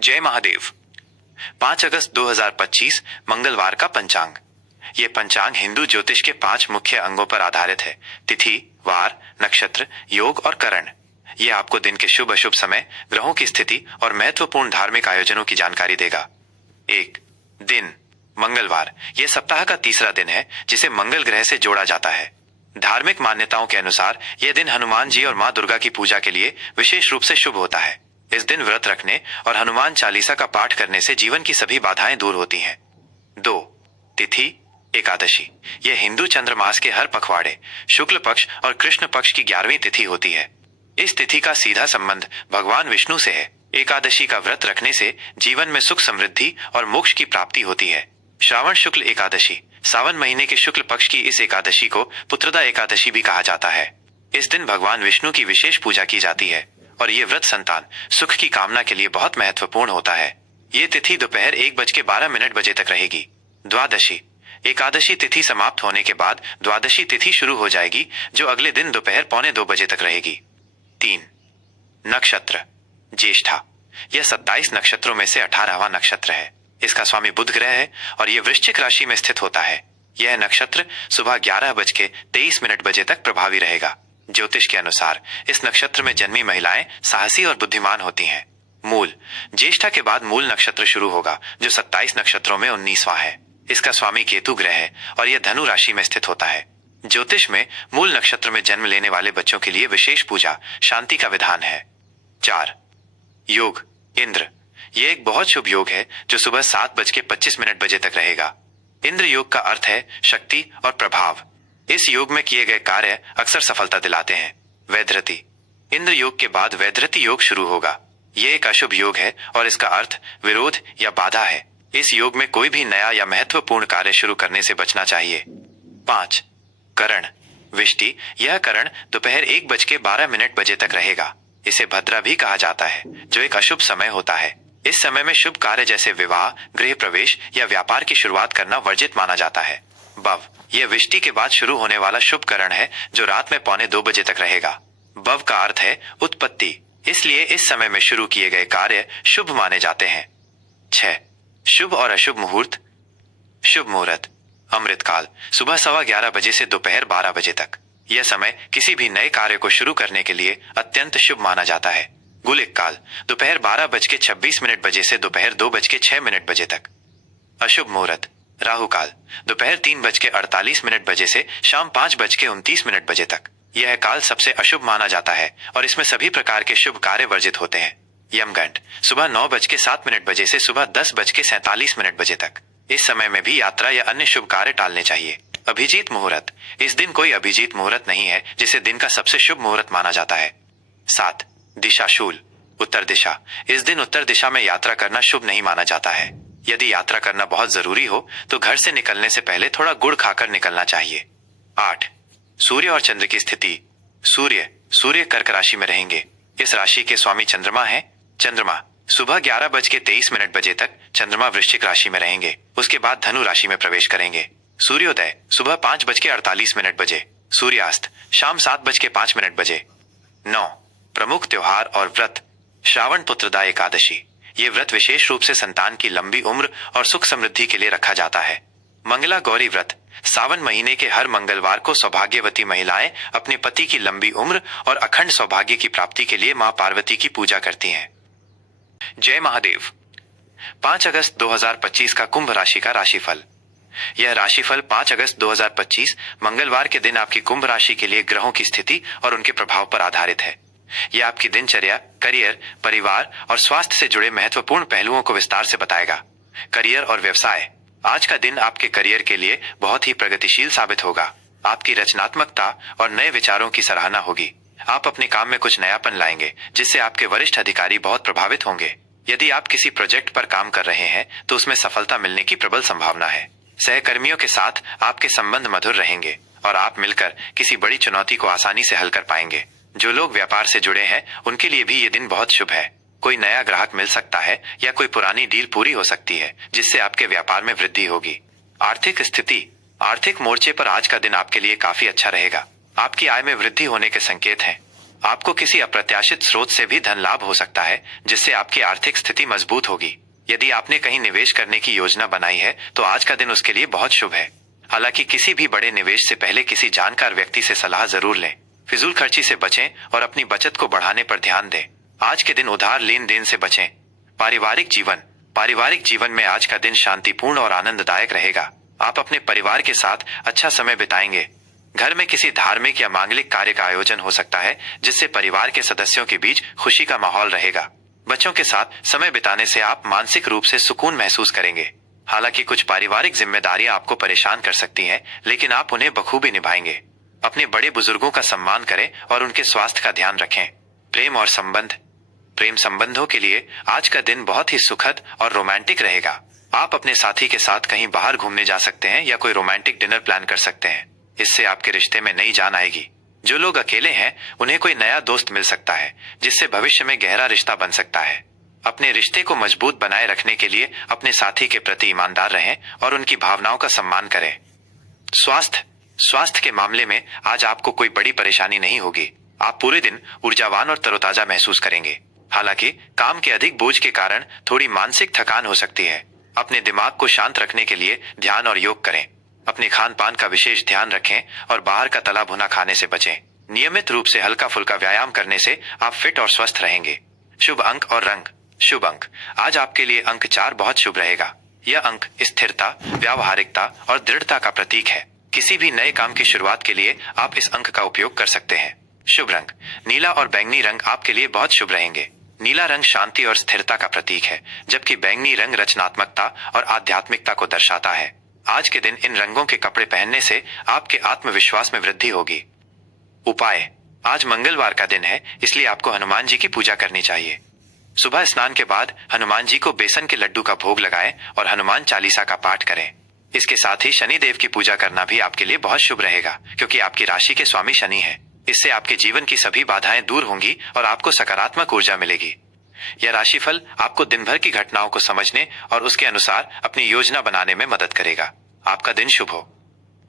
जय महादेव। 5 अगस्त 2025 मंगलवार का पंचांग। ये पंचांग हिंदू ज्योतिष के 5 मुख्य अंगों पर आधारित है। तिथि, वार, नक्षत्र, योग और करण। ये आपको दिन के शुभ अशुभ समय, ग्रहों की स्थिति और महत्वपूर्ण धार्मिक आयोजनों की जानकारी देगा। 1 दिन मंगलवार। यह सप्ताह का तीसरा दिन है जिसे मंगल ग्रह से जोड़ा जाता है। धार्मिक मान्यताओं के अनुसार यह दिन हनुमान जी और मां दुर्गा की पूजा के लिए विशेष रूप से शुभ होता है। इस दिन व्रत रखने और हनुमान चालीसा का पाठ करने से जीवन की सभी बाधाएं दूर होती हैं। 2 तिथि एकादशी। यह हिंदू चंद्रमास के हर पखवाड़े, शुक्ल पक्ष और कृष्ण पक्ष की 11वीं तिथि होती है। इस तिथि का सीधा संबंध भगवान विष्णु से है। एकादशी का व्रत रखने से जीवन में सुख, समृद्धि और मोक्ष की प्राप्ति होती है। श्रावण शुक्ल एकादशी। सावन महीने के शुक्ल पक्ष की इस एकादशी को पुत्रदा एकादशी भी कहा जाता है। इस दिन भगवान विष्णु की विशेष पूजा की जाती है और ये व्रत संतान सुख की कामना के लिए बहुत महत्वपूर्ण होता है। ये तिथि दोपहर 1:12 तक रहेगी। द्वादशी। एकादशी तिथि समाप्त होने के बाद द्वादशी तिथि शुरू हो जाएगी, जो अगले दिन दोपहर 1:45 तक रहेगी। 3 नक्षत्र ज्येष्ठा। यह 27 नक्षत्रों में से 18वां नक्षत्र है। इसका स्वामी बुध ग्रह है और यह वृश्चिक राशि में स्थित होता है। यह नक्षत्र सुबह 11:23 तक प्रभावी रहेगा। ज्योतिष के अनुसार इस नक्षत्र में जन्मी महिलाएं साहसी और बुद्धिमान होती हैं। मूल। ज्येष्ठा के बाद मूल नक्षत्र शुरू होगा, जो 27 नक्षत्रों में 19वां है। इसका स्वामी केतु ग्रह है और यह धनु राशि में स्थित होता है। ज्योतिष में मूल नक्षत्र में जन्म लेने वाले बच्चों के लिए विशेष पूजा, शांति का विधान है। 4 योग इंद्र। यह एक बहुत शुभ योग है जो सुबह 7:25 तक रहेगा। इंद्र योग का अर्थ है शक्ति और प्रभाव। इस योग में किए गए कार्य अक्सर सफलता दिलाते हैं। वैधृति। इंद्र योग के बाद वैधृति योग शुरू होगा। यह एक अशुभ योग है और इसका अर्थ विरोध या बाधा है। इस योग में कोई भी नया या महत्वपूर्ण कार्य शुरू करने से बचना चाहिए। 5 करण विष्टि। यह करण दोपहर 1:12 तक रहेगा। इसे भद्रा भी कहा जाता है, जो एक अशुभ समय होता है। इस समय में शुभ कार्य जैसे विवाह, गृह प्रवेश या व्यापार की शुरुआत करना वर्जित माना जाता है। बव। यह विष्टि के बाद शुरू होने वाला शुभ करण है, जो रात में 1:45 तक रहेगा। बव का अर्थ है उत्पत्ति, इसलिए इस समय में शुरू किए गए कार्य शुभ माने जाते हैं। 6 शुभ और अशुभ मुहूर्त। शुभ मुहूर्त अमृतकाल सुबह 11:15 से दोपहर 12 तक। यह समय किसी भी नए कार्य को शुरू करने के लिए अत्यंत शुभ माना जाता है। गुलिक काल दोपहर 12:26 से दोपहर 2:06 तक। अशुभ मुहूर्त राहु काल दोपहर 3:48 से शाम 5:29 तक। यह काल सबसे अशुभ माना जाता है और इसमें सभी प्रकार के शुभ कार्य वर्जित होते हैं। यमगंड सुबह 9:07 से सुबह 10:47 तक। इस समय में भी यात्रा या अन्य शुभ कार्य टालने चाहिए। अभिजीत मुहूर्त। इस दिन कोई अभिजीत मुहूर्त नहीं है, जिसे दिन का सबसे शुभ मुहूर्त माना जाता है। 7 दिशाशूल उत्तर दिशा। इस दिन उत्तर दिशा में यात्रा करना शुभ नहीं माना जाता है। यदि यात्रा करना बहुत जरूरी हो तो घर से निकलने से पहले थोड़ा गुड़ खाकर निकलना चाहिए। 8 सूर्य और चंद्र की स्थिति। सूर्य कर्क राशि में रहेंगे। इस राशि के स्वामी चंद्रमा है। चंद्रमा सुबह 11:23 तक चंद्रमा वृश्चिक राशि में रहेंगे। उसके बाद धनु राशि में प्रवेश करेंगे। सूर्योदय सुबह 5:48 सूर्यास्त शाम 7:05 9 प्रमुख त्योहार और व्रत। श्रावण पुत्रदा एकादशी। ये व्रत विशेष रूप से संतान की लंबी उम्र और सुख समृद्धि के लिए रखा जाता है। मंगला गौरी व्रत। सावन महीने के हर मंगलवार को सौभाग्यवती महिलाएं अपने पति की लंबी उम्र और अखंड सौभाग्य की प्राप्ति के लिए मां पार्वती की पूजा करती हैं। जय महादेव। 5 अगस्त 2025 का कुंभ राशि का राशिफल। यह राशिफल 5 अगस्त 2025 मंगलवार के दिन आपकी कुंभ राशि के लिए ग्रहों की स्थिति और उनके प्रभाव पर आधारित है। यह आपकी दिनचर्या, करियर, परिवार और स्वास्थ्य से जुड़े महत्वपूर्ण पहलुओं को विस्तार से बताएगा। करियर और व्यवसाय। आज का दिन आपके करियर के लिए बहुत ही प्रगतिशील साबित होगा। आपकी रचनात्मकता और नए विचारों की सराहना होगी। आप अपने काम में कुछ नयापन लाएंगे, जिससे आपके वरिष्ठ अधिकारी बहुत प्रभावित होंगे। यदि आप किसी प्रोजेक्ट पर काम कर रहे हैं तो उसमें सफलता मिलने की प्रबल संभावना है। सहकर्मियों के साथ आपके संबंध मधुर रहेंगे और आप मिलकर किसी बड़ी चुनौती को आसानी से हल कर पाएंगे। जो लोग व्यापार से जुड़े हैं उनके लिए भी ये दिन बहुत शुभ है। कोई नया ग्राहक मिल सकता है या कोई पुरानी डील पूरी हो सकती है, जिससे आपके व्यापार में वृद्धि होगी। आर्थिक स्थिति। आर्थिक मोर्चे पर आज का दिन आपके लिए काफी अच्छा रहेगा। आपकी आय में वृद्धि होने के संकेत हैं। आपको किसी अप्रत्याशित स्रोत से भी धन लाभ हो सकता है, जिससे आपकी आर्थिक स्थिति मजबूत होगी। यदि आपने कहीं निवेश करने की योजना बनाई है तो आज का दिन उसके लिए बहुत शुभ है। हालांकि किसी भी बड़े निवेश से पहले किसी जानकार व्यक्ति से सलाह जरूर लें। फिजूल खर्ची से बचें और अपनी बचत को बढ़ाने पर ध्यान दें। आज के दिन उधार लेन देन से बचें। पारिवारिक जीवन में आज का दिन शांतिपूर्ण और आनंददायक रहेगा। आप अपने परिवार के साथ अच्छा समय बिताएंगे। घर में किसी धार्मिक या मांगलिक कार्य का आयोजन हो सकता है, जिससे परिवार के सदस्यों के बीच खुशी का माहौल रहेगा। बच्चों के साथ समय बिताने से आप मानसिक रूप से सुकून महसूस करेंगे। हालांकि कुछ पारिवारिक जिम्मेदारियां आपको परेशान कर सकती हैं, लेकिन आप उन्हें बखूबी निभाएंगे। अपने बड़े बुजुर्गों का सम्मान करें और उनके स्वास्थ्य का ध्यान रखें। प्रेम संबंधों के लिए आज का दिन बहुत ही सुखद और रोमांटिक रहेगा। आप अपने साथी के साथ कहीं बाहर घूमने जा सकते हैं या कोई रोमांटिक डिनर प्लान कर सकते हैं। इससे आपके रिश्ते में नई जान आएगी। जो लोग अकेले हैं उन्हें कोई नया दोस्त मिल सकता है, जिससे भविष्य में गहरा रिश्ता बन सकता है। अपने रिश्ते को मजबूत बनाए रखने के लिए अपने साथी के प्रति ईमानदार रहें और उनकी भावनाओं का सम्मान करें। स्वास्थ्य के मामले में आज आपको कोई बड़ी परेशानी नहीं होगी। आप पूरे दिन ऊर्जावान और तरोताजा महसूस करेंगे। हालांकि काम के अधिक बोझ के कारण थोड़ी मानसिक थकान हो सकती है। अपने दिमाग को शांत रखने के लिए ध्यान और योग करें। अपने खान पान का विशेष ध्यान रखें और बाहर का तला भुना खाने से बचें। नियमित रूप से हल्का फुल्का व्यायाम करने से आप फिट और स्वस्थ रहेंगे। शुभ अंक और रंग। शुभ अंक। आज आपके लिए अंक 4 बहुत शुभ रहेगा। यह अंक स्थिरता, व्यावहारिकता और दृढ़ता का प्रतीक है। किसी भी नए काम की शुरुआत के लिए आप इस अंक का उपयोग कर सकते हैं। शुभ रंग। नीला और बैंगनी रंग आपके लिए बहुत शुभ रहेंगे। नीला रंग शांति और स्थिरता का प्रतीक है, जबकि बैंगनी रंग रचनात्मकता और आध्यात्मिकता को दर्शाता है। आज के दिन इन रंगों के कपड़े पहनने से आपके आत्मविश्वास में वृद्धि होगी। उपाय। आज मंगलवार का दिन है, इसलिए आपको हनुमान जी की पूजा करनी चाहिए। सुबह स्नान के बाद हनुमान जी को बेसन के लड्डू का भोग लगाएं और हनुमान चालीसा का पाठ करें। इसके साथ ही शनि देव की पूजा करना भी आपके लिए बहुत शुभ रहेगा, क्योंकि आपकी राशि के स्वामी शनि हैं। इससे आपके जीवन की सभी बाधाएं दूर होंगी और आपको सकारात्मक ऊर्जा मिलेगी। यह राशिफल आपको दिन भर की घटनाओं को समझने और उसके अनुसार अपनी योजना बनाने में मदद करेगा। आपका दिन शुभ हो।